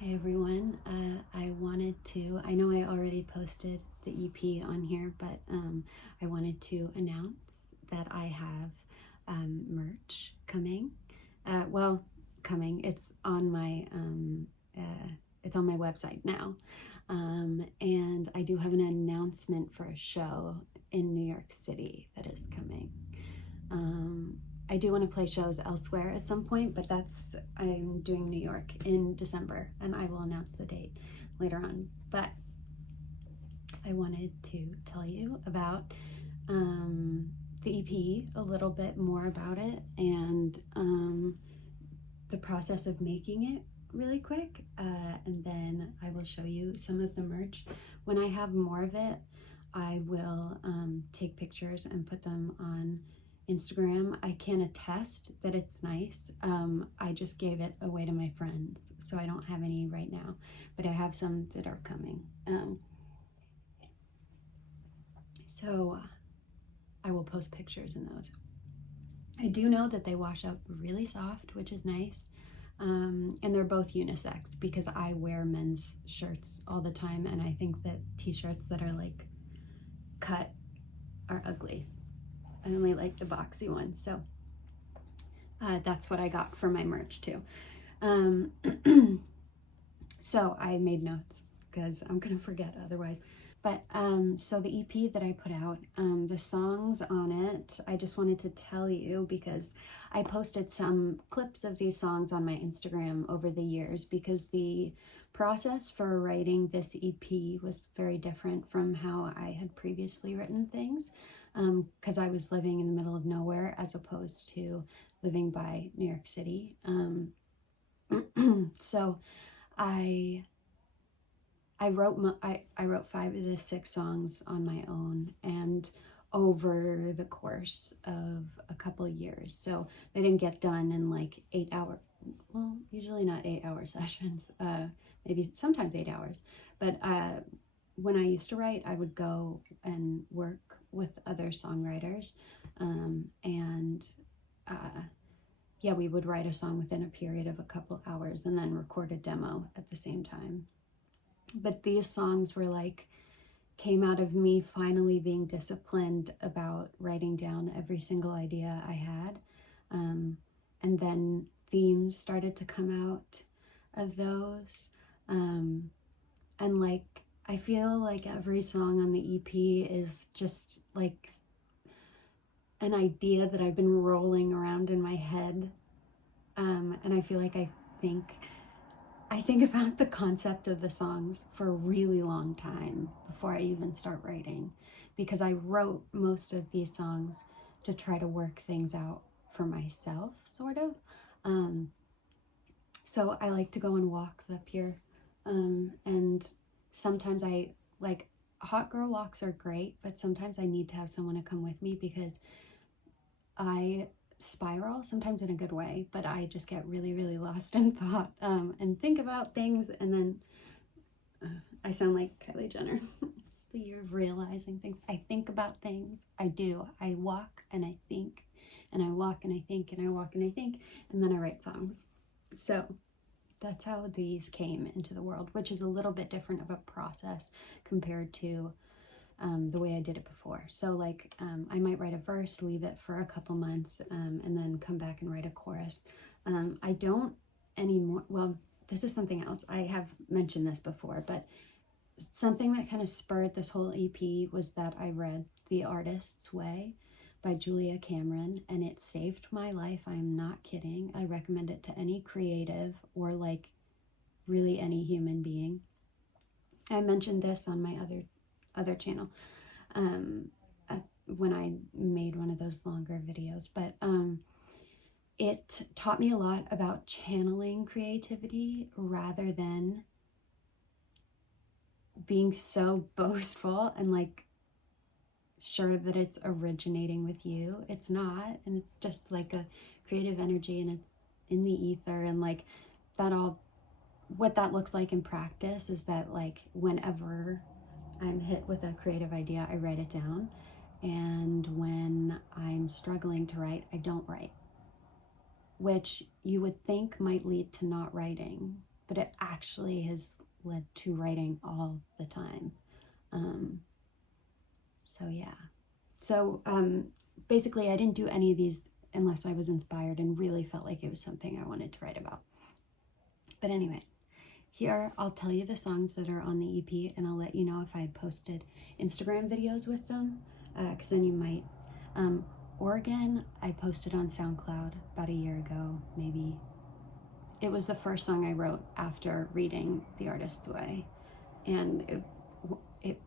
Hi everyone, I know I already posted the EP on here, but I wanted to announce that I have merch coming. It's on my website now. And I do have an announcement for a show in New York City that is coming. I do want to play shows elsewhere at some point, but I'm doing New York in December, and I will announce the date later on. But I wanted to tell you about the EP, a little bit more about it, and the process of making it really quick. And then I will show you some of the merch. When I have more of it, I will take pictures and put them on Instagram. I can attest that it's nice. I just gave it away to my friends, so I don't have any right now, but I have some that are coming. So I will post pictures in those. I do know that they wash up really soft, which is nice. And they're both unisex because I wear men's shirts all the time, and I think that t-shirts that are like cut are ugly. I only like the boxy ones, so that's what I got for my merch too. So I made notes because I'm gonna forget otherwise. But so the EP that I put out, the songs on it, I just wanted to tell you because I posted some clips of these songs on my Instagram over the years, because the process for writing this EP was very different from how I had previously written things, because I was living in the middle of nowhere as opposed to living by New York City. So I wrote 5 of the 6 songs on my own, and over the course of a couple years. So they didn't get done in like 8 hour, well, usually not 8 hour sessions, maybe sometimes 8 hours. But when I used to write, I would go and work with other songwriters, yeah, we would write a song within a period of a couple hours and then record a demo at the same time. But these songs were like, came out of me finally being disciplined about writing down every single idea I had. And then themes started to come out of those. And like, I feel like every song on the EP is just like an idea that I've been rolling around in my head. And I feel like I think about the concept of the songs for a really long time before I even start writing, because I wrote most of these songs to try to work things out for myself, sort of. So I like to go on walks up here, and sometimes I like hot girl walks are great, but sometimes I need to have someone to come with me because I spiral, sometimes in a good way, but I just get really, really lost in thought, and think about things, and then I sound like Kylie Jenner. It's the year of realizing things. I think about things. I do. I walk and I think, and I walk and I think, and I walk and I think, and then I write songs. So that's how these came into the world, which is a little bit different of a process compared to the way I did it before. So like, I might write a verse, leave it for a couple months, and then come back and write a chorus. I don't anymore. Well, this is something else. I have mentioned this before, but something that kind of spurred this whole EP was that I read The Artist's Way by Julia Cameron, and it saved my life. I'm not kidding. I recommend it to any creative or like really any human being. I mentioned this on my other channel when I made one of those longer videos, but it taught me a lot about channeling creativity rather than being so boastful and like sure that it's originating with you. It's not, and it's just like a creative energy, and it's in the ether, and like that all, what that looks like in practice is that like whenever I'm hit with a creative idea, I write it down. And when I'm struggling to write, I don't write, which you would think might lead to not writing. but it actually has led to writing all the time. So yeah. So basically I didn't do any of these unless I was inspired and really felt like it was something I wanted to write about. But anyway, here I'll tell you the songs that are on the EP, and I'll let you know if I had posted Instagram videos with them, because then you might. Oregon, I posted on SoundCloud about a year ago, maybe. It was the first song I wrote after reading The Artist's Way, and it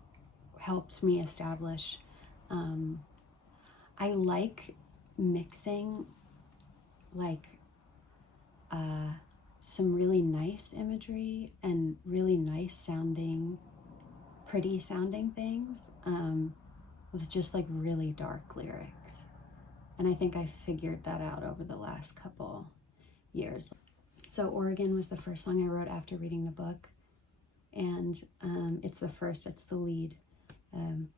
helped me establish. I like mixing like some really nice imagery and really nice sounding, pretty sounding things with just like really dark lyrics. And I think I figured that out over the last couple years. So Oregon was the first song I wrote after reading the book, and it's the lead.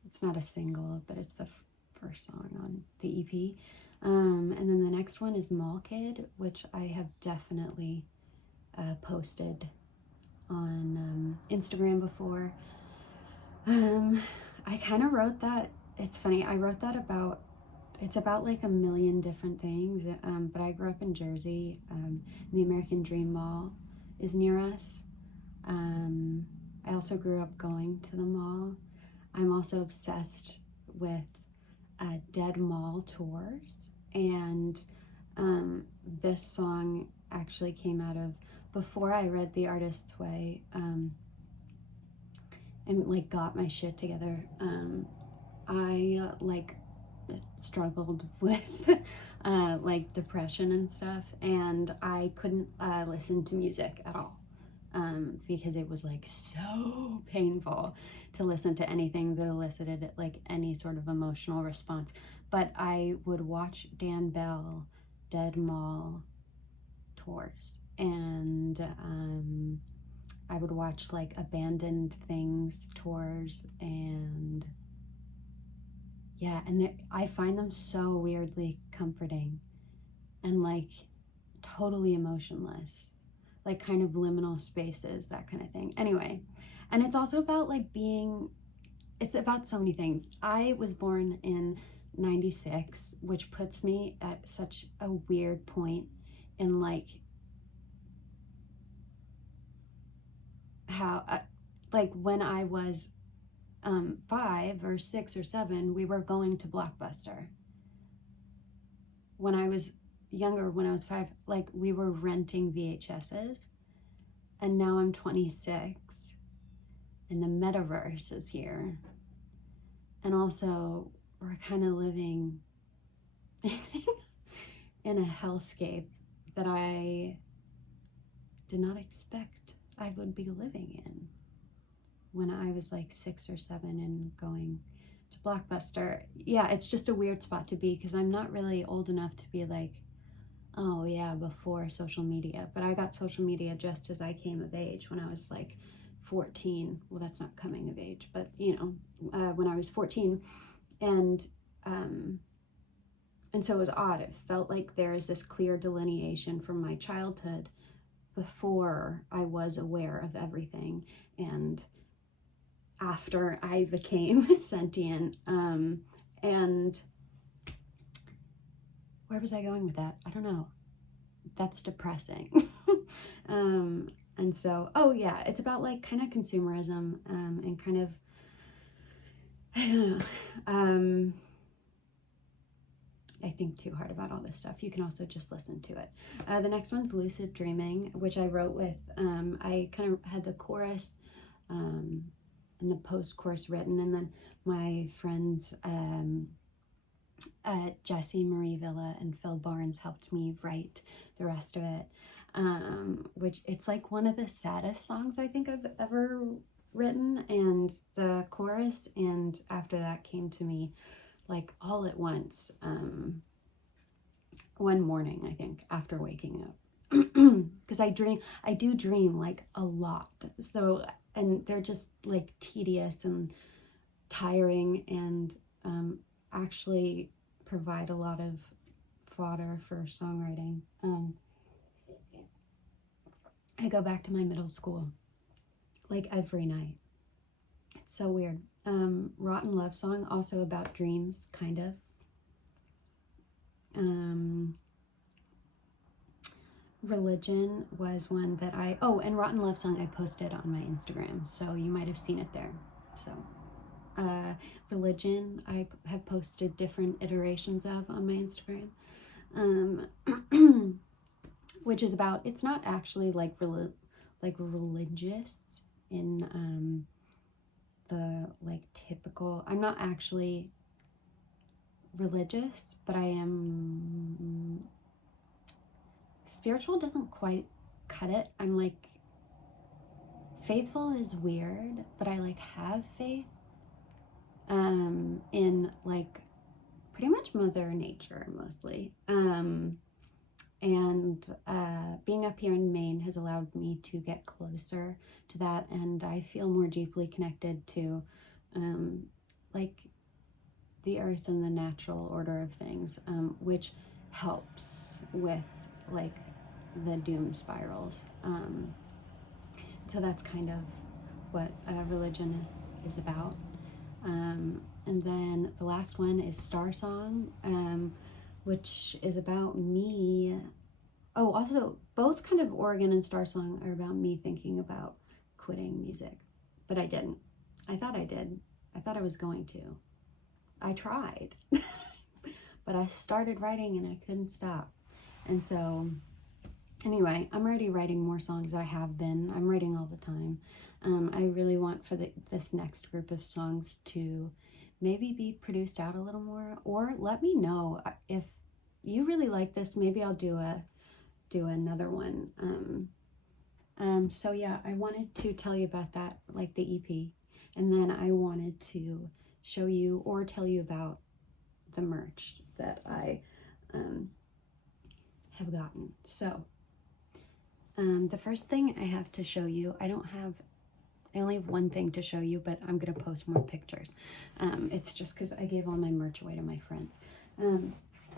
It's not a single, but it's the first song on the EP. And then the next one is Mall Kid, which I have definitely posted on Instagram before. I kind of wrote that, it's funny, I wrote that it's about like a million different things, but I grew up in Jersey. The American Dream Mall is near us. I also grew up going to the mall. I'm also obsessed with dead mall tours, and this song actually came out of before I read The Artist's Way and like got my shit together. I like struggled with like depression and stuff, and I couldn't listen to music at all because it was like so painful to listen to anything that elicited like any sort of emotional response. But I would watch Dan Bell Dead Mall tours, and I would watch like Abandoned Things tours, and yeah, and I find them so weirdly comforting and like totally emotionless, like kind of liminal spaces, that kind of thing. Anyway, and it's also about like it's about so many things. I was born in 96, which puts me at such a weird point in like how, like when I was 5 or 6 or 7, we were going to Blockbuster. When I was younger, when I was 5, like we were renting VHSs, and now I'm 26 and the metaverse is here, and also we're kind of living in a hellscape that I did not expect I would be living in when I was like 6 or 7 and going to Blockbuster. Yeah, it's just a weird spot to be because I'm not really old enough to be like, oh yeah, before social media. But I got social media just as I came of age when I was like 14. Well, that's not coming of age, but you know, when I was 14. And so it was odd. It felt like there is this clear delineation from my childhood before I was aware of everything, and after I became sentient. And where was I going with that? I don't know. That's depressing. And so, oh yeah, it's about like kind of consumerism and kind of, I don't know. I think too hard about all this stuff. You can also just listen to it. The next one's Lucid Dreaming, which I wrote with, I kind of had the chorus and the post-chorus written, and then my friends Jessie Marie Villa and Phil Barnes helped me write the rest of it, which it's like one of the saddest songs I think I've ever written, and the chorus and after that came to me like all at once one morning, I think, after waking up, because I do dream like a lot, so, and they're just like tedious and tiring, and actually provide a lot of fodder for songwriting. I go back to my middle school like every night. It's so weird. Rotten Love Song, also about dreams, kind of. Religion was one that and Rotten Love Song I posted on my Instagram, so you might have seen it there. So Religion I have posted different iterations of on my Instagram, which is about, it's not actually like religious in the like typical, I'm not actually religious, but I am spiritual. Doesn't quite cut it. I'm like, faithful is weird, but I like have faith in like pretty much Mother Nature mostly. Being up here in Maine has allowed me to get closer to that, and I feel more deeply connected to like the earth and the natural order of things, which helps with like the doom spirals. So that's kind of what religion is about. And then the last one is Star Song, which is about me. Oh, also, both kind of Oregon and Star Song are about me thinking about quitting music, but I didn't. I thought I did. I thought I was going to. I tried, but I started writing and I couldn't stop. And so anyway, I'm already writing more songs. I have been. I'm writing all the time. I really want for this next group of songs to maybe be produced out a little more, or let me know if you really like this. Maybe I'll do another one. So yeah, I wanted to tell you about that, like the EP, and then I wanted to show you or tell you about the merch that I have gotten. So the first thing I have to show you, I only have one thing to show you, but I'm gonna post more pictures. It's just because I gave all my merch away to my friends.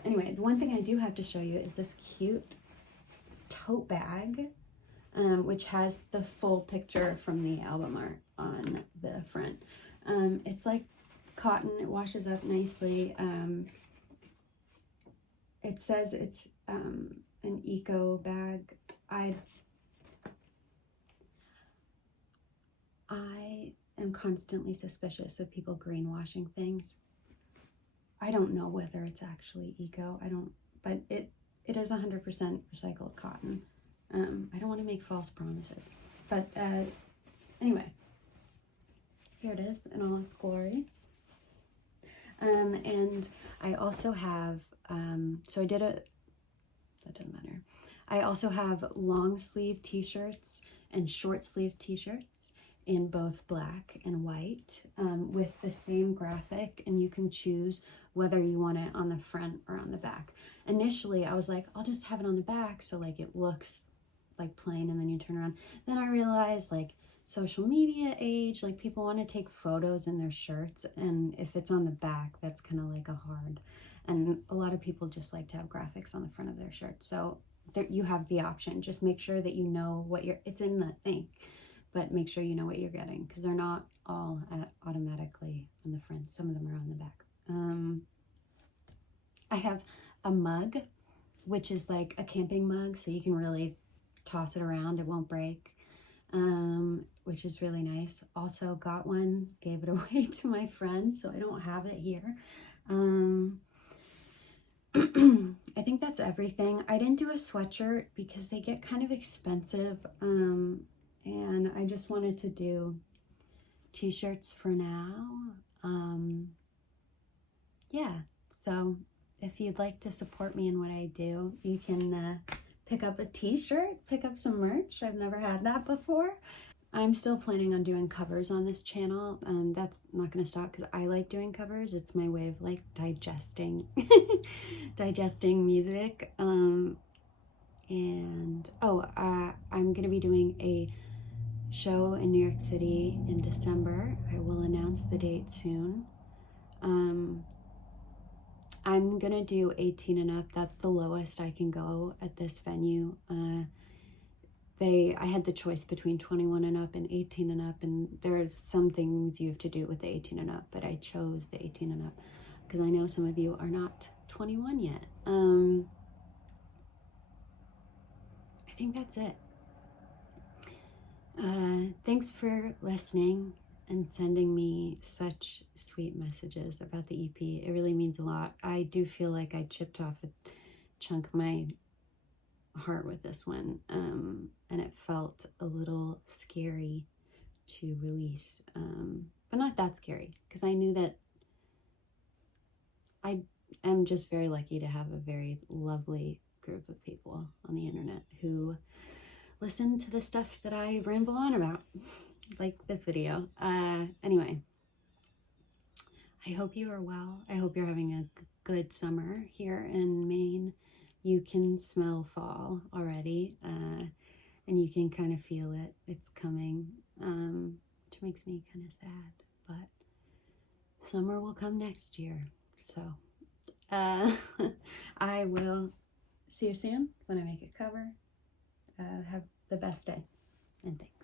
Anyway, the one thing I do have to show you is this cute tote bag, which has the full picture from the album art on the front. It's like cotton, it washes up nicely. It says it's an eco bag. I am constantly suspicious of people greenwashing things. I don't know whether it's actually eco. But it is 100% recycled cotton. I don't want to make false promises. But anyway, here it is in all its glory. And I also have, so that doesn't matter. I also have long sleeve t-shirts and short sleeve t-shirts in both black and white, with the same graphic, and you can choose whether you want it on the front or on the back. Initially, I was like, I'll just have it on the back so like it looks like plain, and then you turn around. Then I realized like social media age, like people want to take photos in their shirts, and if it's on the back, that's kind of like a hard, and a lot of people just like to have graphics on the front of their shirt. So there, you have the option. Just make sure that you know what it's in the thing, but make sure you know what you're getting, because they're not all automatically on the front. Some of them are on the back. I have a mug, which is like a camping mug, so you can really toss it around, it won't break, which is really nice. Also got one, gave it away to my friends, so I don't have it here. I think that's everything. I didn't do a sweatshirt because they get kind of expensive, and I just wanted to do t-shirts for now. Yeah, so if you'd like to support me in what I do, you can pick up a t-shirt, pick up some merch. I've never had that before. I'm still planning on doing covers on this channel. That's not going to stop because I like doing covers. It's my way of like digesting music. I'm going to be doing a show in New York City in December. I will announce the date soon. I'm gonna do 18 and up. That's the lowest I can go at this venue. I had the choice between 21 and up and 18 and up, and there's some things you have to do with the 18 and up, but I chose the 18 and up because I know some of you are not 21 yet. I think that's it. Thanks for listening and sending me such sweet messages about the EP. It really means a lot. I do feel like I chipped off a chunk of my heart with this one, and it felt a little scary to release, but not that scary, because I knew that I am just very lucky to have a very lovely group of people on the internet who listen to the stuff that I ramble on about, like this video. Anyway, I hope you are well. I hope you're having a good summer here in Maine. You can smell fall already, and you can kind of feel it. It's coming, which makes me kind of sad, but summer will come next year. So I will see you soon when I make a cover. Have the best day, and thanks.